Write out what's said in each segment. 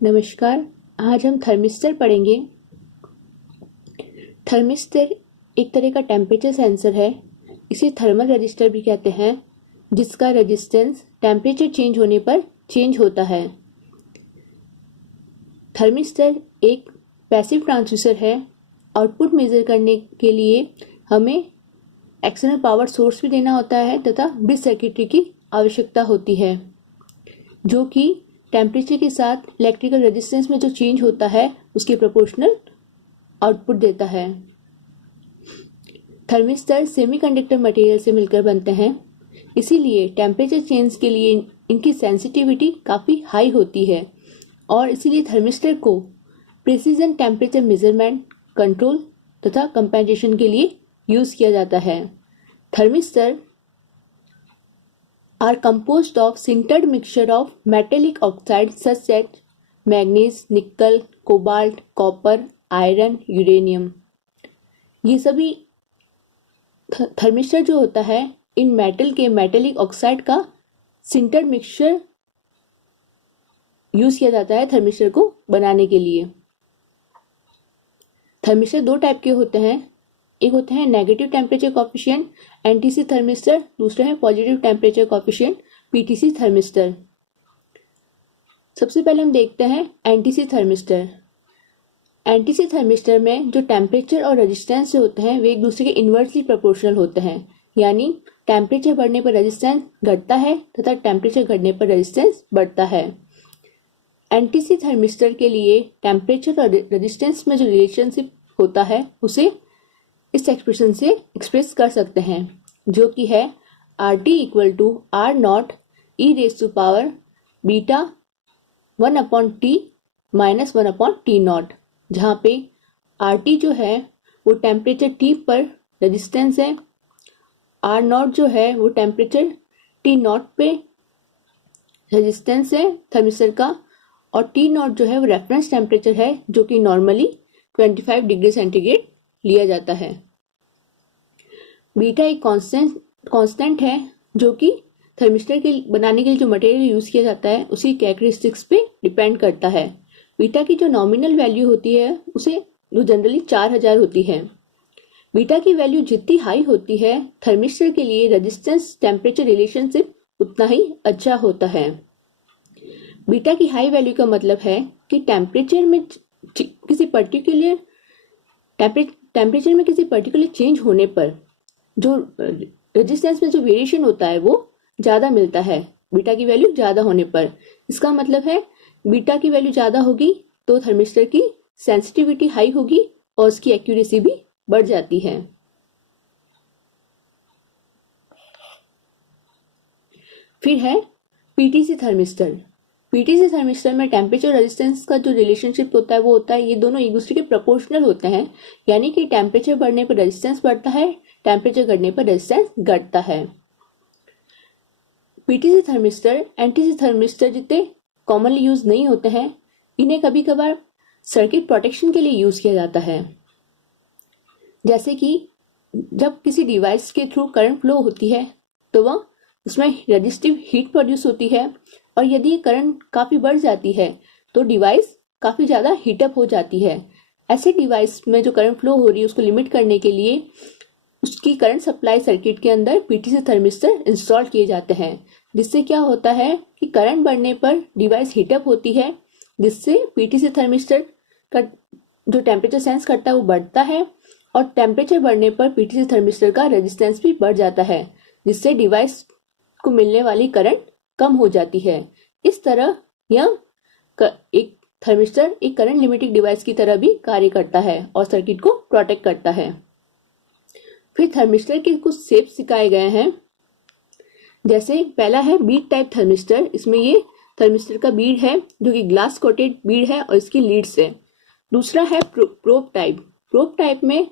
नमस्कार। आज हम थर्मिस्टर पढ़ेंगे। थर्मिस्टर एक तरह का टेम्परेचर सेंसर है। इसे थर्मल रजिस्टर भी कहते हैं, जिसका रेजिस्टेंस टेम्परेचर चेंज होने पर चेंज होता है। थर्मिस्टर एक पैसिव ट्रांसड्यूसर है। आउटपुट मेजर करने के लिए हमें एक्सटर्नल पावर सोर्स भी देना होता है तथा ब्रिज सर्किटरी की आवश्यकता होती है, जो कि टेम्परेचर के साथ इलेक्ट्रिकल रेजिस्टेंस में जो चेंज होता है उसके प्रोपोर्शनल आउटपुट देता है। थर्मिस्टर सेमीकंडक्टर मटेरियल से मिलकर बनते हैं, इसीलिए टेम्परेचर चेंज के लिए इनकी सेंसिटिविटी काफ़ी हाई होती है और इसीलिए थर्मिस्टर को प्रिसीजन टेम्परेचर मेजरमेंट, कंट्रोल तथा कंपेंसेशन के लिए यूज़ किया जाता है। Thermistor are composed of sintered mixture of metallic oxides such as manganese, nickel, cobalt, copper, iron, uranium। ये सभी थर्मिस्टर जो होता है इन मेटल के मेटेलिक ऑक्साइड का सिंटर्ड मिक्सचर यूज किया जाता है थर्मिस्टर को बनाने के लिए। थर्मिस्टर दो टाइप के होते हैं, एक होते हैं negative temperature coefficient NTC thermistor, दूसरा है positive temperature coefficient PTC thermistor. सबसे पहले हम देखते हैं एनटीसी थर्मिस्टर। एनटीसी थर्मिस्टर में जो टेम्परेचर और रेजिस्टेंस होते हैं वे एक दूसरे के इन्वर्सली प्रोपोर्शनल होते हैं, यानी टेम्परेचर बढ़ने पर रेजिस्टेंस घटता है तथा टेम्परेचर घटने पर रेजिस्टेंस बढ़ता है। एनटीसी थर्मिस्टर के लिए टेम्परेचर और रेजिस्टेंस में जो रिलेशनशिप होता है उसे इस एक्सप्रेशन से एक्सप्रेस कर सकते हैं, जो कि है RT equal to R not e raise to power beta 1/T minus 1/T not, जहाँ पे RT जो है वो टेम्परेचर T पर रेजिस्टेंस है, R नॉट जो है वो टेम्परेचर T नॉट पे रेजिस्टेंस है थर्मिस्टर का, और T नॉट जो है वो रेफरेंस टेम्परेचर है, जो कि नॉर्मली 25 डिग्री सेंटीग्रेड लिया जाता है। बीटा एक कांस्टेंट है जो कि थर्मिस्टर के बनाने के लिए जो मटेरियल यूज किया जाता है उसी कैरेक्टरिस्टिक्स पे डिपेंड करता है। बीटा की जो नॉमिनल वैल्यू होती है उसे जो जनरली 4000 होती है। बीटा की वैल्यू जितनी हाई होती है थर्मिस्टर के लिए रेजिस्टेंस टेम्परेचर रिलेशनशिप उतना ही अच्छा होता है। बीटा की हाई वैल्यू का मतलब है कि टेम्परेचर में किसी पर्टिकुलर चेंज होने पर जो रेजिस्टेंस में जो वेरिएशन होता है वो ज़्यादा मिलता है बीटा की वैल्यू ज़्यादा होने पर। इसका मतलब है बीटा की वैल्यू ज़्यादा होगी तो थर्मिस्टर की सेंसिटिविटी हाई होगी और उसकी एक्यूरेसी भी बढ़ जाती है। फिर है पीटीसी थर्मिस्टर। पीटीसी थर्मिस्टर में टेम्परेचर रेजिस्टेंस का जो रिलेशनशिप होता है वो होता है, ये दोनों एक दूसरे के प्रोपोर्शनल होते हैं, यानी कि टेम्परेचर बढ़ने पर रेजिस्टेंस बढ़ता है, टेम्परेचर घटने पर रेजिस्टेंस घटता है। पीटीसी थर्मिस्टर एनटीसी थर्मिस्टर जितने कॉमनली यूज नहीं होते हैं, इन्हें कभी कभार सर्किट प्रोटेक्शन के लिए यूज किया जाता है। जैसे कि जब किसी डिवाइस के थ्रू करंट फ्लो होती है तो वह उसमें रेजिस्टिव हीट प्रोड्यूस होती है, और यदि करंट काफ़ी बढ़ जाती है तो डिवाइस काफ़ी ज़्यादा हीटअप हो जाती है। ऐसे डिवाइस में जो करंट फ्लो हो रही है उसको लिमिट करने के लिए उसकी करंट सप्लाई सर्किट के अंदर पीटीसी थर्मिस्टर इंस्टॉल किए जाते हैं, जिससे क्या होता है कि करंट बढ़ने पर डिवाइस हीटअप होती है, जिससे पीटीसी थर्मिस्टर का जो टेम्परेचर सेंस करता है वो बढ़ता है, और टेम्परेचर बढ़ने पर पीटीसी थर्मिस्टर का रेजिस्टेंस भी बढ़ जाता है, जिससे डिवाइस को मिलने वाली करंट कम हो जाती है। इस तरह यह एक थर्मिस्टर एक करंट लिमिटिंग डिवाइस की तरह भी कार्य करता है और सर्किट को प्रोटेक्ट करता है। फिर थर्मिस्टर के कुछ शेप सिखाए गए हैं। जैसे पहला है बीड टाइप थर्मिस्टर। इसमें ये थर्मिस्टर का बीड है जो कि ग्लास कोटेड बीड है और इसकी लीड्स है। दूसरा है प्रोब टाइप। प्रोब टाइप में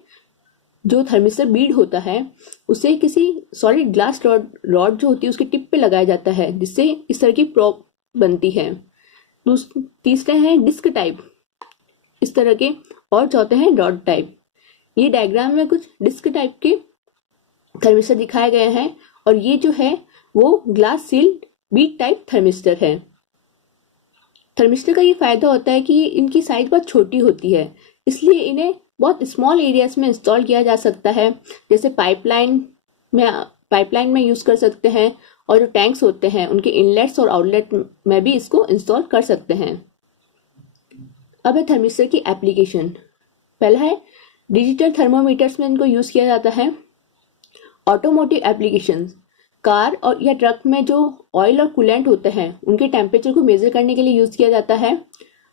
जो थर्मिस्टर बीड होता है उसे किसी सॉलिड ग्लास रॉड जो होती है उसके टिप पे लगाया जाता है, जिससे इस तरह की प्रोब बनती है। तीसरे हैं डिस्क टाइप इस तरह के, और चौथे हैं रॉड टाइप। ये डायग्राम में कुछ डिस्क टाइप के थर्मिस्टर दिखाए गए हैं, और ये जो है वो glass sealed bead type thermistor है। थर्मिस्टर का ये फायदा होता है कि इनकी साइज बहुत छोटी होती है, इसलिए इन्हें बहुत स्मॉल एरियाज में इंस्टॉल किया जा सकता है, जैसे पाइपलाइन में यूज कर सकते हैं, और जो टैंक्स होते हैं उनके इनलेट्स और आउटलेट में भी इसको इंस्टॉल कर सकते हैं। अब है थर्मिस्टर की एप्लीकेशन। पहला है डिजिटल थर्मोमीटर्स में इनको यूज किया जाता है। ऑटोमोटिव एप्लीकेशंस, कार और या ट्रक में जो ऑयल और कूलेंट होते हैं उनके टेम्परेचर को मेजर करने के लिए यूज किया जाता है।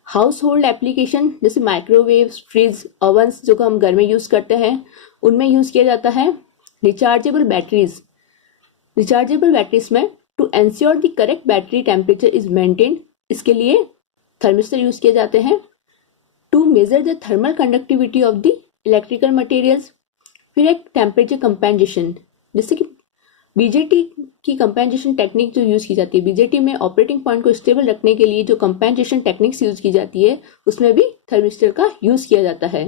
हाउस होल्ड एप्लीकेशन जैसे माइक्रोवेव, फ्रिज, ओवंस जो हम घर में यूज करते हैं उनमें यूज किया जाता है। रिचार्जेबल बैटरीज में to ensure the correct battery temperature is maintained, इसके लिए थर्मिस्टर यूज किए जाते हैं। To measure the thermal conductivity of the electrical materials. फिर एक टेम्परेचर कंपेंसेशन, जैसे कि बीजेटी की कंपेंसेशन टेक्निक जो यूज की जाती है, बीजेटी में ऑपरेटिंग पॉइंट को स्टेबल रखने के लिए जो कंपेंसेशन टेक्निक्स यूज की जाती है उसमें भी थर्मिस्टर का यूज किया जाता है।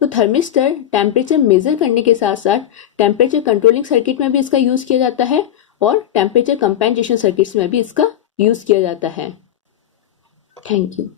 तो थर्मिस्टर टेम्परेचर मेजर करने के साथ साथ टेम्परेचर कंट्रोलिंग सर्किट में भी इसका यूज किया जाता है और टेम्परेचर कंपेंसेशन सर्किट्स में भी इसका यूज किया जाता है। Thank you.